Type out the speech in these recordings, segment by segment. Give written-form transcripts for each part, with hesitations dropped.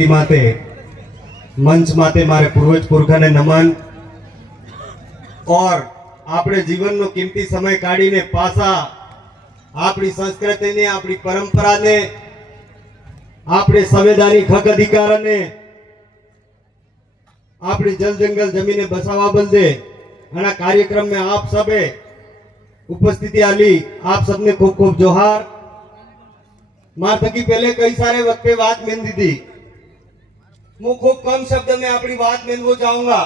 धरती माते मंच माते मारे पूर्वज पुरखा ने नमन। और आपणे जीवन नो कीमती समय काढ़ीने पासा आपणी संस्कृति ने आपणी परंपरा ने आपणे संवैधानिक हक अधिकार ने आपणी जल जंगल जमीने बसावा बदले आना कार्यक्रम में आप सबे उपस्थिति आली। आप सबने खूब खूब जोहार। मार थकी पहले कई सारे वक्ते बात मेन दी थी, मैं खूब कम शब्द में अपनी बात मेनवो चाहूंगा।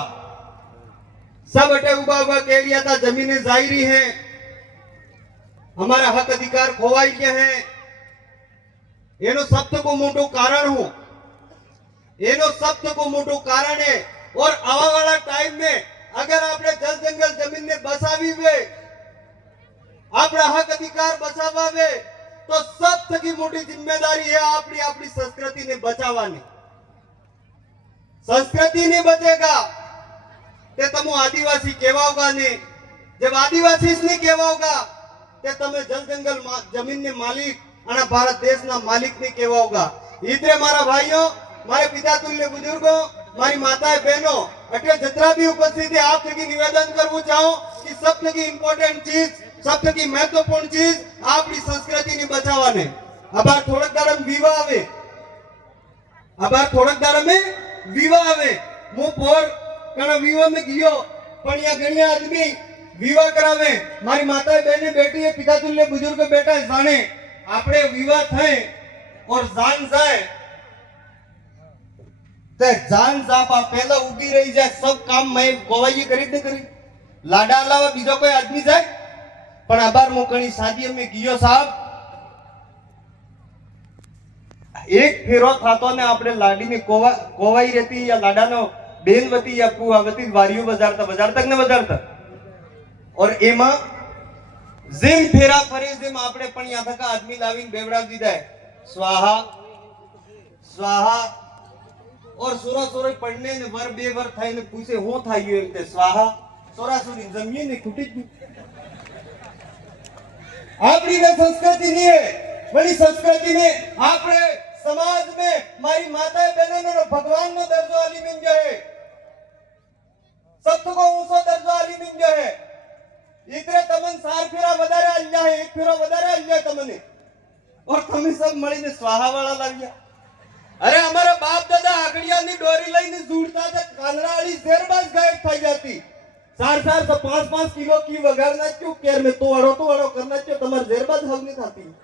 सब अटे उबा उबा कह दिया था जमीनें जायरी हैं, हमारा हक अधिकार खोवाई गया है। एनो सबसे को मोटो कारण हूं, एनो सबसे को मोटो कारण है। और आवा वाला टाइम में अगर आपने जल जंगल जमीन ने बसावी वे, अपना हक अधिकार बचावा वे, तो सबसे की मोटी जिम्मेदारी है अपनी अपनी संस्कृति ने बचावानी। संस्कृति नहीं बचेगा ते तमो आदिवासी कहवाओगा नहीं, जब आदिवासी नहीं कहवाओगा ते तमे जल जंगल जमीन ने मालिक और भारत देश ना मालिक नहीं कहवाओगा। इतने मारा भाइयों, मारे पिता तुल्य बुजुर्गों, मारी माताएं बहनों, अटे जितना भी उपस्थित है आप तक निवेदन करना चाहूं कि सब तक इंपॉर्टेंट चीज, सब तक महत्वपूर्ण चीज अपनी संस्कृति ने बचावाने। अब थोड़क दाड़ में विवाह आवे, अब थोड़क दाड़ में विवाह आवे। मु पोर कणा विवाह में गयो पण या घणिया आदमी विवाह करावे। मारी माता बहने बेटी है, पिता तुल्य बुजुर्ग बेटा है, जाने आपणे विवाह थाय और जान जाए ते जान जापा पहला उभी रही जाए। सब काम मैं गोवाई करी नहीं करी, लाडा अलावा बीजो कोई आदमी जाए। पण अबार मोकणी शादी में गयो साहब, एक फेरो थातो ने आपणे लाडी ने कोवाई रहती या लाडा नो बेनवती या पुआवती वारियो बजारता बजारता ने बजारता। और एमा जिम फेरा फरे जिम आपणे पण या थका आदमी लावीन बेवड़ा दीधा है स्वाहा स्वाहा। और सोरा सोरा पढ़ने ने वर बे वर थाई ने पूछे हो थायो एम ते स्वाहा। सोरा सोरी जमीन ने खुटी आपनी वे संस्कृति नहीं है। बड़ी संस्कृति ने आपने समाज में मारी माताएं बहनों ने भगवान नो दर्जो आली मिल जाए, सब को ऊंचो दर्जो आली मिल जाए। इतने तमन सार फेरा वधारे अल्लाह है, एक फेरा वधारे अल्लाह तमने, और तमे सब मळीने स्वाहा वाला लाव्या। अरे हमारा बाप दादा आकड़िया नी डोरी लईने जुड़ता था, कानरा वाली शेरबाज गायब થઈ जाती। सार सार तो 5-5 किलो की वगाड़ना क्यों केर में तो अड़ो करना क्यों तुम्हारे जेरबाज हव नहीं थाती।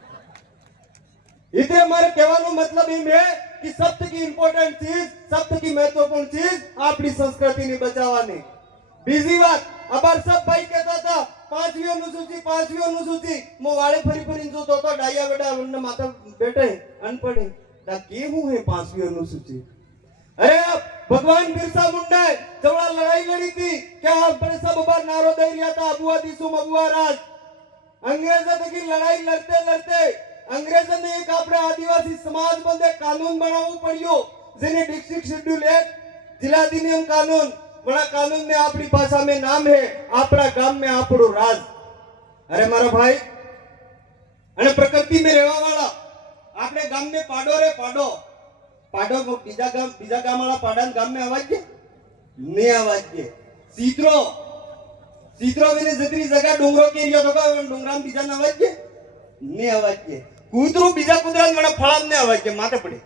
इतने हमारे कहवानो मतलब ये है कि सबसे की इंपॉर्टेंट चीज, सबसे की महत्वपूर्ण चीज अपनी संस्कृति ने बचावानी। बीजी बात अबार सब भाई कहता था पांचवी अनुसूची मो वाले फरी फरी जो तो डाया बेटा उन माता बेटे अनपढ़ है ता के हूं है पांचवी अनुसूची। अरे अब भगवान बिरसा मुंडा जवड़ा लड़ाई लड़ी थी क्या अपने सब बार नारो दे रिया था अबुआ दिसुम अबुआ राज। अंग्रेजों की लड़ाई लड़ते लड़ते अंग्रेजों ने एक अपने आदिवासी समाज बंदे कानून बनावू पड़ियो, जिन्हें डिस्ट्रिक्ट शेड्यूल एक्ट जिला अधिनियम कानून। बड़ा कानून में अपनी भाषा में नाम है अपना गांव में आपड़ो राज। अरे मारा भाई अरे प्रकृति में रहवा वाला आपने गांव में पाडो रे पाडो पाडो को बीजा गांव वाला पाडन गांव में आवाज के नहीं आवाज के। सीतरो मैंने जितनी जगह डोंगरो के रियो तो का डोंगरा में बीजा आवाज के नहीं आवाज के। कूतरू बीजा कुतरा में फळाम ने आवाज के माथे पड़े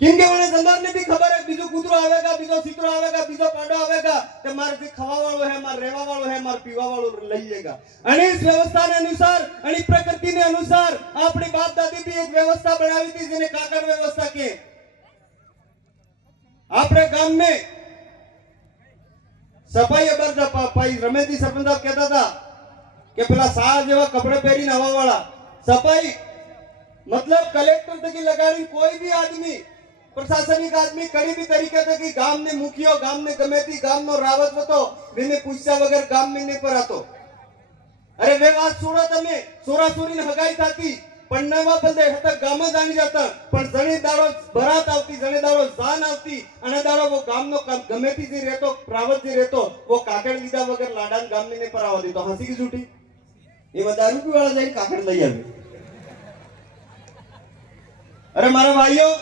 किनके वाले जंदार ने भी खबर है बीजो कूतरो आवेगा, बीजो सीतरो आवेगा, बीजो पाडो आवेगा ते मार से खवा वालो है, मार रेवा वालो है, मार पीवा वालो लईएगा। आणि इस व्यवस्था ने अनुसार आणि प्रकृति ने अनुसार अपनी बाप दादी भी एक व्यवस्था बनावी थी जिन्हें काकड़ व्यवस्था के। अपने गांव में सफाई अबर भाई रमेश जी सरपंच साहब कहता था कि पहला साल जेवा कपड़े पहरी नवा वाला सफाई मतलब कलेक्टर तक लगानी कोई भी आदमी प्रशासनिक आदमी कड़ी भी तरीके से कि गांव ने मुखियो गांव ने गमेती गांव नो रावत હતો बिने पूछ्या वगर गांव में नहीं परातो। अरे वे बात सुनो तमे सोरासुरी ने हगाई थाती पन्नावा बंदे हता गाम जानी जाता पण जणे दाड़ो बरात आवती, जणे दाड़ो जान आवती अने दाड़ो वो गाम नो गमेती जी रहतो प्रावत जी रहतो वो काकड़ लीधा वगर लाडान गाम में नहीं परावा देतो। हंसी की झूठी ये दारू पी वाला जाई काकड़ लई आवे। अरे मारा भाइयों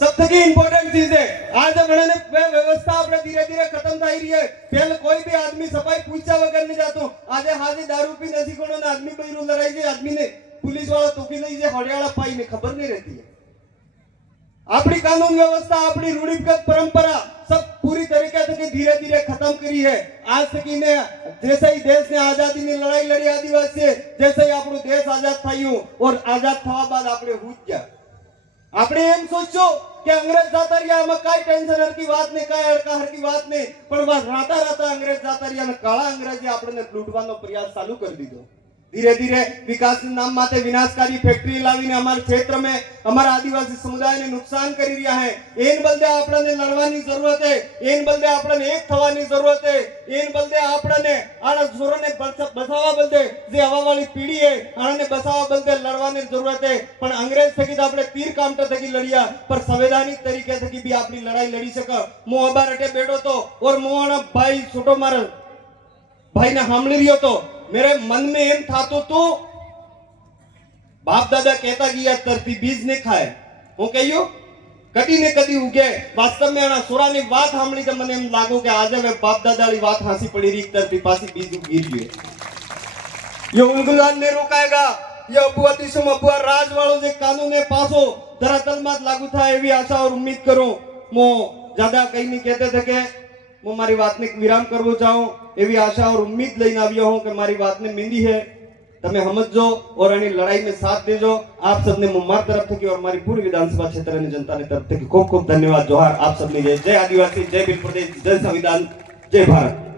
सबसे इंपॉर्टेंट चीज है आज अपने व्यवस्था अपने धीरे धीरे खत्म થઈ રહી है पहले कोई भी आदमी सफाई पूछा वगैरह नहीं जातो आज हाजे दारू पी नसी कोणो ने आदमी बहिरो लड़ाई जे आदमी ने पुलिस वाला तोकी नहीं जे हड़ियाला पाई ने खबर नहीं रहती है अपनी कानून व्यवस्था अपनी रूढ़िगत परंपरा सब पूरी तरीके से धीरे धीरे खत्म करी है आज तक ने जैसे ही देश ने आजादी ની લડાઈ લડી આદિવાસી जैसे ही આપણો દેશ આઝાદ થયો और આઝાદ થવા બાદ આપણે હુજ ગયા આપણે એમ સોચો કે અંગ્રેજ જાતા રહ્યા આમાં કાઈ ટેન્શન હરકી વાત નહીં કાઈ હરકા હરકી વાત નહીં પણ બસ રાતા રાતા અંગ્રેજ જાતા રહ્યા અને કાળા અંગ્રેજે આપણને લૂંટવાનો પ્રયાસ ચાલુ કરી દીધો धीरे धीरे विकास के नाम माते विनाशकारी फैक्ट्री लावीने हमारे क्षेत्र में हमारा आदिवासी समुदाय ने नुकसान करी રહ્યા है एन बलदे આપણને લડવાની જરૂરત है एन बलदे આપણને એક થવાની જરૂરત है एन बलदे આપણને આના જોરોને બસાવવા બલદે જે આવાવાળી પીઢી है આને બસાવવા બલદે લડવાની જરૂરત है પણ અંગ્રેજ થકી તો આપણે તીર કામટા થકી લડ્યા પર સંવૈધાનિક તરીકે થકી भी આપણી લડાઈ લડી શકે મો અબારટે બેઠો તો और મોવાના ભાઈ છોટો માર ભાઈને સાંભળી રહ્યો તો मेरे मन में एम था तो बाप दादा कहता कि यह तरती बीज ने खाए હું કહ્યું કદી ને કદી ઉગે વાસ્તવમાં આના સોરાની વાત સાંભળી તો મને એમ લાગ્યું કે આજે હવે બાપ દાદાની વાત હાંસી પડી રહી તરતી પાછી બીજ ઉગી રહ્યું ये उंगलान ने रोकाएगा ये अबुआ दिशम अबुआ राज वालों से कानून है पासो धरातल में लागू था एवी आशा और उम्मीद करूं मो ज्यादा कहीं नहीं कहते थे कि मैं मारी बात ने विराम करवो चाहूं एवी आशा और उम्मीद लेने આવ્યો હું કે મારી વાતને મીંડી है તમે સમજો और આની લડાઈ में साथ देजो आप सबने मुम्मार तरफ थकी और हमारी पूरी विधानसभा क्षेत्र की जनता ने तरफ थकी खूब खूब धन्यवाद जोहार आप सबने जय आदिवासी जय भील प्रदेश जय संविधान जय भारत।